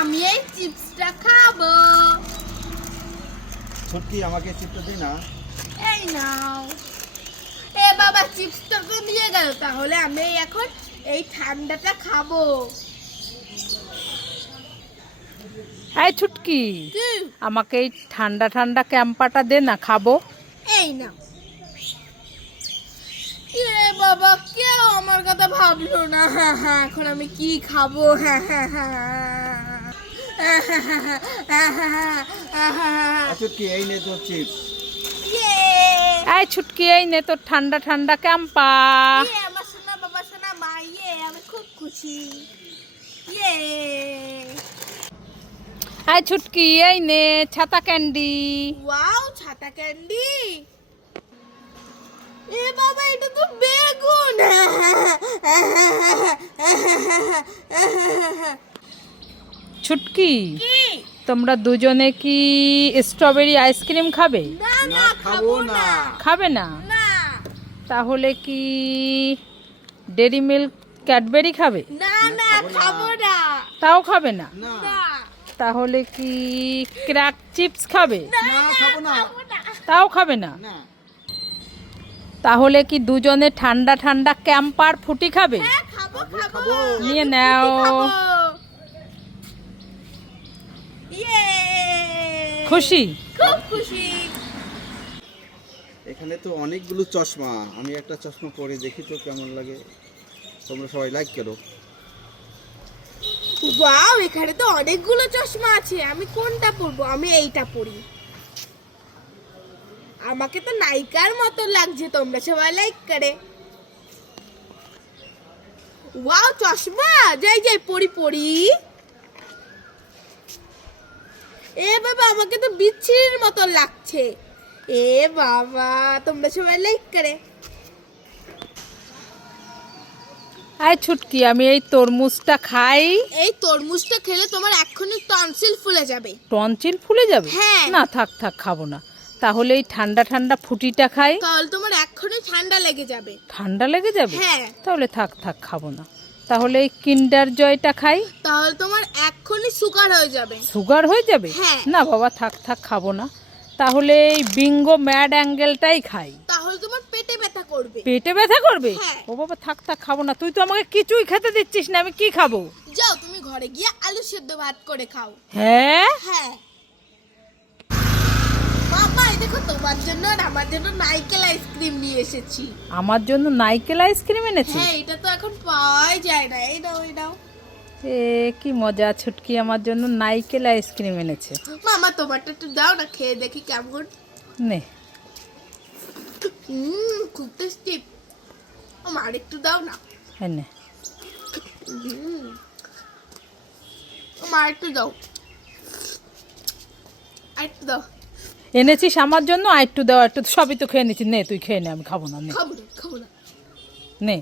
আমি এই চিপসটা খাবো। ছুটকি আমাকে চিপটা দিই না। এই নাও। এ বাবা, চিপসটা তো দিয়ে গেল, তাহলে আমি এখন এই ঠান্ডাটা খাবো। এই ছুটকি, কি? আমাকে এই ঠান্ডা ঠান্ডা ক্যাম্পাটা দে না, খাবো। এই নাও। এ বাবা, কেউ আমার কথা ভাবলো না। হ্যাঁ হ্যাঁ, এখন আমি কি খাবো? হ্যাঁ হ্যাঁ হ্যাঁ। ছুটকি এই নে তোর চিপস। এই ছুটকি, এই নে তোর ঠান্ডা ঠান্ডা ক্যাম্পা। আমার সোনা বাবা, সোনা মা, আমি খুব খুশি। ইয়ে। এই ছুটকি, এই নে ছাতা ক্যান্ডি। ওয়াও, ছাতা ক্যান্ডি। এ বাবা, এটা তো বেগুন। ছুটকি, কি? তোমরা দুজনে কি স্ট্রবেরি আইসক্রিম খাবে? না না, না, খাবো না। খাবে না? না তাহলে কি ডেরি মিল্ক ক্যাডবেরি খাবে? না না, খাবো না। তাও খাবে না? না না তাহলে কি ক্র্যাক চিপস খাবে? না, খাবো না। খাবো না। তাও খাবে না? না তাহলে কি দুজনে ঠান্ডা ঠান্ডা ক্যাম্পার ফুটি খাবে? হ্যাঁ, খাবো খাবো। খাবো। নিয়ে নাও। খাবো। ইয়ে। খুশি? খুব খুশি। এখানে তো অনেকগুলো চশমা, আমি একটা চশমা পরে দেখি তো কেমন লাগে। তোমরা সবাই লাইক করো। ওয়াও, এখানে তো অনেকগুলো চশমা আছে। আমি কোনটা পরবো? আমি এইটা পরি। আমাকে তো নায়িকার মতো লাগছে। তোমরা সবাই লাইক করে। ওয়াও, চশমা। যাই যাই, পরি পরি। এ বাবা, আমাকে তো বিচ্ছিরির মতো লাগছে। এ বাবা, তোমরা সবাই লাইক করে। এই ছুটকি, আমি এই তরমুজটা খাই। এই তরমুজটা খেলে তোমার এক্ষুনি টনসিল ফুলে যাবে। টনচিল ফুলে যাবে? হ্যাঁ। না, থাক থাক, খাবো না। তাহলে এই ঠান্ডা ঠান্ডা ফুটিটা খাই। তাহলে তোমার এক্ষুনি ঠান্ডা লেগে যাবে। ঠান্ডা লেগে যাবে? হ্যাঁ। তাহলে থাক থাক, খাবো না। তাহলে এই কিন্ডার জয়টা খাই। তাহলে তোমার এক্ষুনি সুগার হয়ে যাবে। সুগার হয়ে যাবে? হ্যাঁ। না বাবা, থাক থাক, খাবো না। তাহলে এই বিঙ্গো ম্যাড অ্যাঙ্গেলটাই খাই। তাহলে তোমার পেটে ব্যথা করবে। পেটে ব্যথা করবে? হ্যাঁ। ও বাবা, থাক থাক, খাবো না। তুই তো আমাকে কিছুই খেতে দিচ্ছিস না, আমি কি খাবো? যাও, তুমি ঘরে গিয়ে আলু সেদ্ধ ভাত করে খাও। হ্যাঁ? হ্যাঁ। বাবা, এই দেখো, তোমার জন্য আর আমার জন্য নারকেল আইসক্রিম নিয়ে এসেছি। আমার জন্য নারকেল আইসক্রিম এনেছিস? হ্যাঁ, এটা তো এখন পাওয়াই যায় না। এই নাও, এই নাও। এ কি মজা, ছুটকি আমার জন্য নারকেল আইসক্রিম এনেছে। মামা, তোমারটা একটু দাও না, খেয়ে দেখি কেমন। নে। খুব টেস্টি। আমার একটু দাও না। হ্যাঁ, নে। আমার একটু দাও। আর একটু দাও। এনেছিস আমার জন্য, আর একটু দেওয়া, একটু সবই তো খেয়ে নিচ্ছি। নে, তুই খেয়ে নে, আমি খাবো না। নে খাবো না, খাবো না। নে।